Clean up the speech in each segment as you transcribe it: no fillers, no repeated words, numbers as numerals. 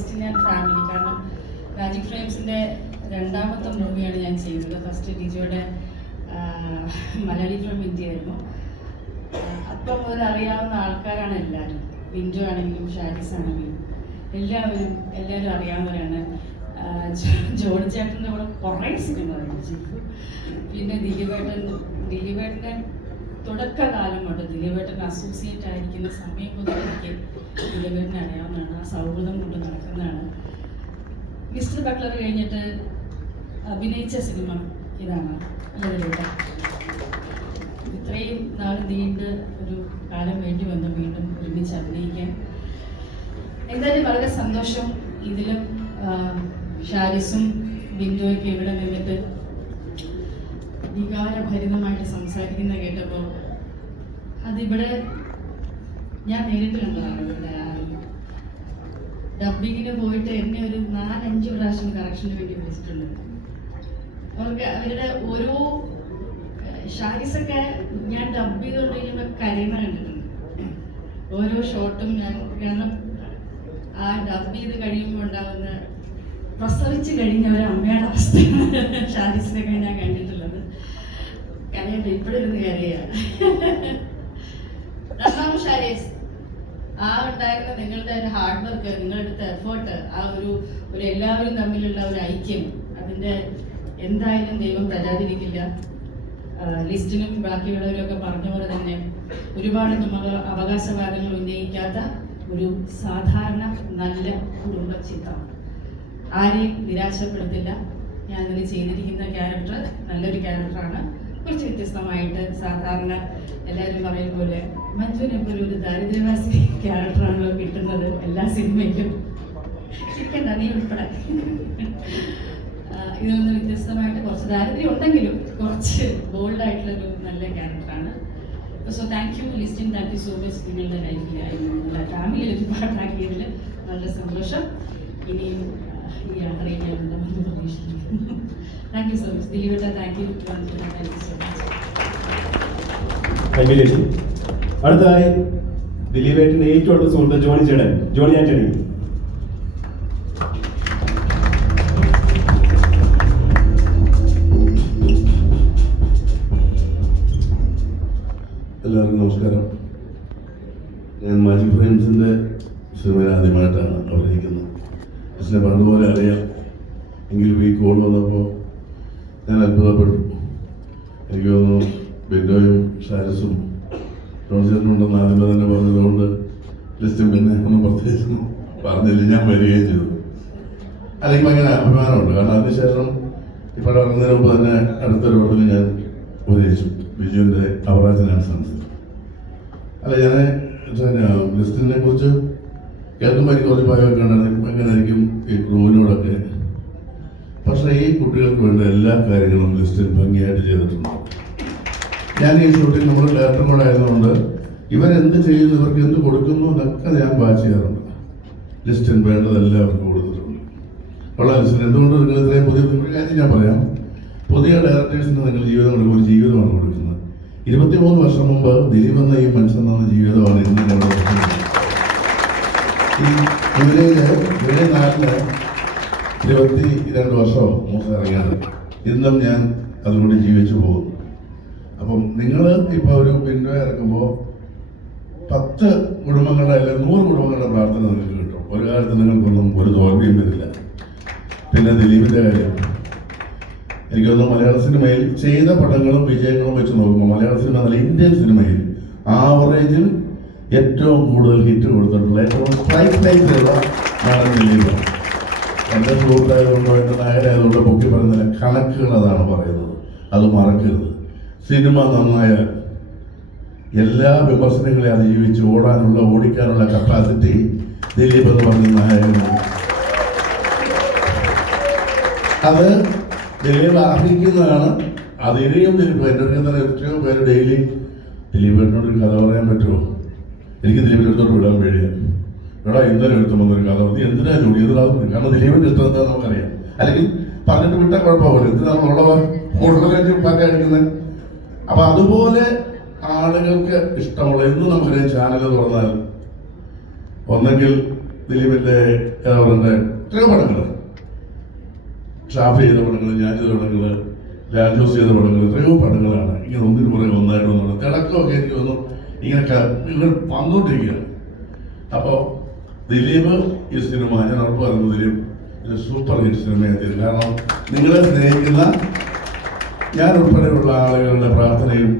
Listin and family. കാരണം magic ഫ്രെയിംസിൻ്റെ രണ്ടാമത്തെ മൂവിയാണ് ഞാൻ ചെയ്തത്. ഫസ്റ്റ് ലിജോയുടെ മലയാളി ഫ്രം ഇന്ത്യ ആയിരുന്നു. അപ്പം മുതൽ അറിയാവുന്ന ആൾക്കാരാണ് എല്ലാവരും. ബിൻജോ ആണെങ്കിലും ഷാരിസ് ആണെങ്കിലും എല്ലാവരും അറിയാവുന്നവരാണ്. ജോണി ചേട്ടൻ്റെ കൂടെ കുറേ സിനിമകൾ ചെയ്തു. പിന്നെ ദിലീപേട്ടൻ്റെ തുടക്കകാലം കൊണ്ട് ദിലീപേട്ടൻ അസോസിയേറ്റ് ആയിരിക്കുന്ന സമയം മുതൽ എനിക്ക് ദിലീപേട്ടനെ അറിയാവുന്നതാണ്. ആ സൗഹൃദം കൊണ്ട് നടക്കുന്നതാണ്. മിസ്റ്റർ ബട്ട്ലർ കഴിഞ്ഞിട്ട് അഭിനയിച്ച സിനിമ ഇതാണ്. ഇത്രയും നാൾ നീണ്ട് ഒരു കാലം വേണ്ടി വന്നു വീണ്ടും ഒരുമിച്ച് അഭിനയിക്കാൻ. എന്തായാലും വളരെ സന്തോഷം. ഇതിലും ഷാരിസും ബിന്ദുവൊക്കെ ഇവിടെ നിന്നിട്ട് വികാരഭരിതമായിട്ട് സംസാരിക്കുന്ന കേട്ടപ്പോൾ അതിവിടെ ഞാൻ നേരിട്ട് കണ്ടതാണ്. ഇവിടെ ഡബ്ബിങ്ങിന് പോയിട്ട് എന്നെ ഒരു 4-5 പ്രാവശ്യം കറക്ഷന് വേണ്ടി വിളിച്ചിട്ടുണ്ട്. അവരുടെ ഓരോ ഷാരിസൊക്കെ ഞാൻ ഡബ് ചെയ്തുകൊണ്ടിരിക്കുമ്പോൾ കരയുന്ന കണ്ടിട്ടുണ്ട്. ഓരോ ഷോട്ടും ഞാൻ കാരണം ആ ഡബ് ചെയ്ത് കഴിയുമ്പോൾ ഉണ്ടാകുന്ന പ്രസവിച്ച് കഴിഞ്ഞ ഒരു അമ്മയുടെ അവസ്ഥയാണ് ഷാരിസിനൊക്കെ ഞാൻ കണ്ടിട്ടുള്ളത്. കരയുണ്ട്, ഇപ്പോഴിരുന്ന് കരയാണ്. ഷാരിസ്, ആ ഉണ്ടായിരുന്ന നിങ്ങളുടെ ഒരു ഹാർഡ് വർക്ക്, നിങ്ങളെടുത്ത എഫേർട്ട്, ആ ഒരു എല്ലാവരും തമ്മിലുള്ള ഒരു ഐക്യം, അതിൻ്റെ എന്തായാലും ദൈവം തരാതിരിക്കില്ല. ലിസ്റ്റിനും ബാക്കിയുള്ളവരൊക്കെ പറഞ്ഞ പോലെ തന്നെ ഒരുപാട് നമ്മൾ അവകാശവാദങ്ങൾ ഉന്നയിക്കാത്ത ഒരു സാധാരണ നല്ല കുടുംബ ചിത്രം. ആരെയും നിരാശപ്പെടുത്തില്ല. ഞാനതിൽ ചെയ്തിരിക്കുന്ന ക്യാരക്ടർ നല്ലൊരു ക്യാരക്ടറാണ്. കുറച്ച് വ്യത്യസ്തമായിട്ട് സാധാരണ എല്ലാവരും പറയും പോലെ മഞ്ജുവിനെ പോലെ ഒരു ദാരിദ്ര്യവാസി ക്യാരക്ടറാണല്ലോ കിട്ടുന്നത് എല്ലാ സിനിമയ്ക്കും. ചിക്കണ്ട നീ ഉൾപ്പെടെ ഇതൊന്ന് വ്യത്യസ്തമായിട്ട് കുറച്ച് ദാരിദ്ര്യം ഉണ്ടെങ്കിലും കുറച്ച് ബോൾഡായിട്ടുള്ളൊരു നല്ല ക്യാരക്ടറാണ്. So thank you Listin, thank you so much. നിങ്ങളുടെ ലൈഫിൽ ഫാമിലിയിൽ ഒരു പാട്ടാക്കിയതിൽ വളരെ സന്തോഷം. ഇനിയും ഈ യാത്ര ചെയ്യാനുണ്ടെന്ന് പ്രതീക്ഷിക്കുന്നു. താങ്ക് യു സോ മച്ച് ദിലീപേട്ട. Thank you so much. അടുത്തതായി ദിലീപേട്ടൻ്റെ ഏറ്റവും അടുത്ത സുഹൃത്ത് ജോണി ആന്റണി. എല്ലാവർക്കും നമസ്കാരം. ഞാൻ മാജിക് ഫ്രെയിംസിൻ്റെ സിനിമയിൽ ആദ്യമായിട്ടാണ് അഭിനയിക്കുന്നത്. അച്ഛനെ പറഞ്ഞതുപോലെ അറിയാം. എങ്കിലും ഈ കോൾ വന്നപ്പോൾ ഞാൻ അത്ഭുതപ്പെട്ടു. എനിക്ക് തോന്നുന്നു ബിൻഡോയും ഷാരിസും ജോൺസേട്ടനുണ്ടെന്ന് ആദ്യമേ തന്നെ പറഞ്ഞതുകൊണ്ട് ലിസ്റ്റും പിന്നെ ഒന്നും പ്രത്യേകിച്ച് പറഞ്ഞില്ല, ഞാൻ വരികയും ചെയ്തു. അല്ലെങ്കിൽ ഭയങ്കര അഭിമാനമുണ്ട്. കാരണം അതിനുശേഷം ഈ പടം ഇറങ്ങുന്നതിന് മുമ്പ് തന്നെ അടുത്തൊരു പടത്തിൽ ഞാൻ ഉപദേശിച്ചു, ബിജുവിൻ്റെ അവറാച്ചനാണ് സംസാരിച്ചത്. അല്ല, ഞാൻ ലിസ്റ്റിനെ കുറിച്ച് കേൾക്കുമ്പോൾ എനിക്ക് കുറച്ച് ഭയമൊക്കെ ഉണ്ടായിരുന്നു. എങ്ങനെയായിരിക്കും ഈ ക്രൂവിനോടൊക്കെ. പക്ഷേ ഈ കുട്ടികൾക്ക് വേണ്ട എല്ലാ കാര്യങ്ങളും ലിസ്റ്റിൽ ഭംഗിയായിട്ട് ചെയ്തിട്ടുണ്ട്. ഞാൻ ഈ ഷൂട്ടിൽ നമ്മൾ ഡയറക്ടറും കൂടെ ആയതുകൊണ്ട് ഇവരെന്ത് ചെയ്യുന്നു, ഇവർക്ക് എന്ത് കൊടുക്കുന്നു എന്നൊക്കെ ഞാൻ വാച്ച് ചെയ്യാറുണ്ട്. ലിസ്റ്റിൻ വേണ്ടതെല്ലാം അവർക്ക് കൊടുത്തിട്ടുണ്ട്. ഉള്ള ലിസ്റ്റിൻ എന്തുകൊണ്ട് നിങ്ങൾ ഇത്രയും പുതിയ കാര്യം ഞാൻ പറയാം. പുതിയ ഡയറക്ടേഴ്സിന് നിങ്ങൾ ജീവിതം കൊടുക്കും, ഒരു ജീവിതമാണ് കൊടുക്കുന്നത്. 23 വർഷം മുമ്പ് ദിലീപ് എന്ന ഈ മനുഷ്യൻ തന്ന ജീവിതമാണ് ഇന്ന് ഞങ്ങൾ ഈ നാട്ടില് 22 വർഷവും മൂന്ന് ഇറങ്ങിയത്. ഇന്നും ഞാൻ അതുകൊണ്ട് ജീവിച്ചു പോകും. അപ്പം നിങ്ങൾ ഇപ്പോൾ ഒരു വിൻഡോ ഇറക്കുമ്പോൾ 10 കുടുംബങ്ങളുടെ അല്ലെങ്കിൽ 100 കുടുംബങ്ങളുടെ പ്രാർത്ഥന നിങ്ങൾക്ക് കിട്ടും. ഒരു കാലത്ത് നിങ്ങൾക്കൊന്നും ഒരു തോൽവിയും വരില്ല. പിന്നെ ദിലീപിൻ്റെ കാര്യം എനിക്കൊന്നും മലയാള സിനിമയിൽ ചെയ്ത പടങ്ങളും വിജയങ്ങളും വെച്ച് നോക്കുമ്പോൾ മലയാള സിനിമ നല്ല ഇന്ത്യൻ സിനിമയിൽ ആവറേജിൽ ഏറ്റവും കൂടുതൽ ഹിറ്റ് കൊടുത്തിട്ടുള്ള ഏറ്റവും സ്ട്രൈക്ക് ലൈറ്റിലുള്ള നടൻ ദിലീപ്. എൻ്റെ സുഹൃത്തായതുകൊണ്ടോ എൻ്റെ നായരായതുകൊണ്ടോ പൊക്കി പറയുന്നില്ല, കണക്കുകൾ അതാണ് പറയുന്നത്. അത് മറക്കരുത്. സിനിമ നന്നായാൽ എല്ലാ വിമർശനങ്ങളെ അതിജീവിച്ച് ഓടിക്കാനുള്ള കപ്പാസിറ്റി ദിലീപ് എന്ന് പറഞ്ഞ നായകനാണ്. അത് ദിലീപ് അർഹിക്കുന്നതാണ്. അത് ഇനിയും ദിലീപ് എൻ്റെ തന്നെ എത്രയോ പേര് ഡെയിലി ദിലീപേട്ടനോടൊരു കഥ പറയാൻ പറ്റുമോ? എനിക്ക് ദിലീപിനടുത്തോട്ട് വിടാൻ പേടിയാണ്. എടാ ഇന്നലെ എടുത്തു വന്നൊരു കഥ, നീ എന്തിനാ ജോലി എതിരാകും? കാരണം ദിലീപിൻ്റെ ഇഷ്ടം എന്താ നമുക്കറിയാം. അല്ലെങ്കിൽ പറഞ്ഞിട്ട് വിട്ടാൽ കുഴപ്പമില്ല. എന്തിനാണ് ഉള്ളവരെ പാറ്റ അടിക്കുന്നത്? അപ്പം അതുപോലെ ആളുകൾക്ക് ഇഷ്ടമുള്ള ഇന്ന് നമുക്കറിയാം. ചാനൽ തുറന്നാൽ ഒന്നെങ്കിൽ ദിലീപിന്റെ അവരുടെ എത്രയോ പടങ്ങൾ, ഷാഫി ചെയ്ത പടങ്ങൾ, ഞാൻ ചെയ്ത പടങ്ങൾ, ലാൽ ജോസ് ചെയ്ത പടങ്ങൾ, എത്രയോ പടങ്ങളാണ് ഇങ്ങനെ ഒന്നിനു പുറകെ ഒന്നായിട്ട് വന്നുള്ളത്. തിളക്കമൊക്കെ എനിക്ക് തോന്നുന്നു ഇങ്ങനെ വന്നുകൊണ്ടിരിക്കുകയാണ്. അപ്പോൾ ദിലീപ് ഈ സിനിമ ഞാൻ ഉറപ്പ് പറയുന്നു, ദിലീപ് ഇത് സൂപ്പർ ഹിറ്റ് സിനിമയായി. കാരണം നിങ്ങളെ സ്നേഹിക്കുന്ന ഞാൻ ഉൾപ്പെടെയുള്ള ആളുകളുടെ പ്രാർത്ഥനയും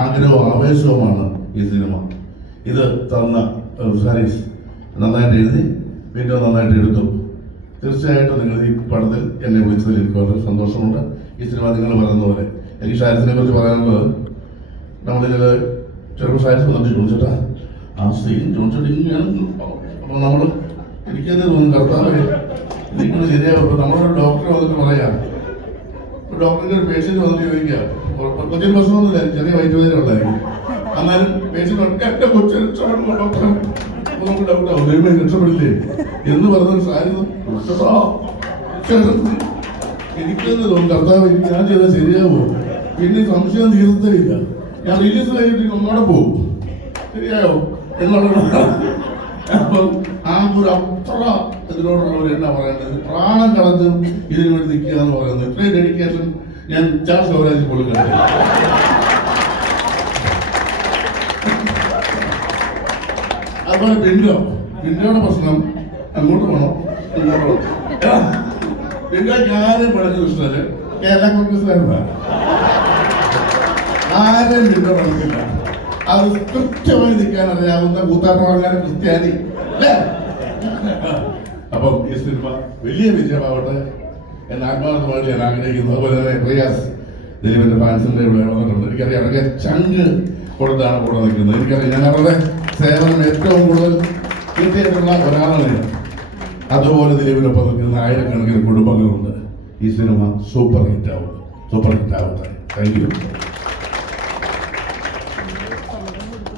ആഗ്രഹവും ആവേശവുമാണ് ഈ സിനിമ. ഇത് തന്ന സാരീസ് നന്നായിട്ട് എഴുതി, വീണ്ടും നന്നായിട്ട് എടുത്തു. തീർച്ചയായിട്ടും നിങ്ങൾ ഈ പടത്തിൽ എന്നെ വിളിച്ചതിൽ എനിക്ക് വളരെ സന്തോഷമുണ്ട്. ഈ സിനിമ നിങ്ങൾ പറയുന്ന പോലെ എനിക്ക് ഷാരിസിനെ കുറിച്ച് പറയാനുള്ളത്, നമ്മളിതിൽ ചിലപ്പോൾ ഷാരിസ് വന്നിട്ട് ചോദിച്ചിട്ടാ ആ സീൻ ചോദിച്ചിട്ട് ഇങ്ങനെയാണ്. അപ്പോൾ നമ്മൾ എനിക്കത് തോന്നുന്നു കർത്താവ് ഇതിങ്ങനെ ശരിയാവും. ഇപ്പോൾ നമ്മളൊരു ഡോക്ടർ വന്നിട്ട് പറയാം, ഡോക്ടറിൻ്റെ ഒരു പേഷ്യൻ്റ് വന്നിട്ട് ചോദിക്കുക, കൊച്ചിന് പ്രശ്നമൊന്നുമില്ല, ചെറിയ വൈദ്യുതേരം ഉള്ളതായിരിക്കും, എന്നാലും പേഷ്യൻ്റ് എൻ്റെ കൊച്ചിന് ഡോക്ടർ നമുക്ക് ഡൗട്ടാവും, ദൈവമേ രക്ഷപ്പെടില്ലേ എന്ന് പറഞ്ഞൊരു സാരി എനിക്കെന്ന് തോന്നുന്നു കർത്താവ് ഞാൻ ചെയ്താൽ ശരിയാവോ, പിന്നെ സംശയം തീർത്തേയില്ല. ഞാൻ റിലീസ് കഴിഞ്ഞിട്ട് ഒന്നോടെ പോകും, ശരിയായോ എന്നുള്ള. അപ്പം ആ ഒരു അത്ര ഇതിനോടുള്ളവർ എന്നാ പറയുന്നത്, പ്രാണം കളഞ്ഞ് ഇതിനു വേണ്ടി നിൽക്കുക എന്ന് പറയുന്നത്. ഇത്രയും ഡെഡിക്കേഷൻ ഞാൻ ചാൾസ് ശിവരാജ് പോലും കണ്ടില്ല. അതുപോലെ പിന്നോടെ പ്രശ്നം അങ്ങോട്ട് പോകണം, ഇങ്ങോട്ട് പോകണം. പിന്നോക്ക് ആരെയും പഠിച്ച കൃഷ്ണന് കേരള കോൺഗ്രസ്സുകാരനാണ്, ആരെയും പിന്നോ പഠിക്കില്ല. അത് കൃത്യമായി നിൽക്കാൻ അറിയാവുന്ന കൂത്താട്ടക്കാരൻ ക്രിസ്ത്യാനി അല്ലേ? അപ്പം ഈ സിനിമ വലിയ വിജയമാവട്ടെ എന്ന് ആത്മാർത്ഥമായിട്ട് ഞാൻ ആഗ്രഹിക്കുന്നു. അതുപോലെ തന്നെ റിയാസ് ദിലീപിന്റെ ഫാൻസിന്റെ ഇവിടെ വന്നിട്ടുണ്ട്. എനിക്കറിയാം അവരൊക്കെ ചങ്ക് കൊടുത്താണ് കൂടെ നിൽക്കുന്നത്. എനിക്കറിയാം ഞാൻ അവരുടെ സേവനം ഏറ്റവും കൂടുതൽ കിട്ടിയിട്ടുള്ള ഒരാളാണ് ഞാൻ. അതുപോലെ ദിലീപിനൊപ്പം നിൽക്കുന്ന ആയിരക്കണക്കിന് കുടുംബങ്ങളുണ്ട്. ഈ സിനിമ സൂപ്പർ ഹിറ്റ് ആവും, സൂപ്പർ ഹിറ്റ് ആവട്ടെ. Thank you.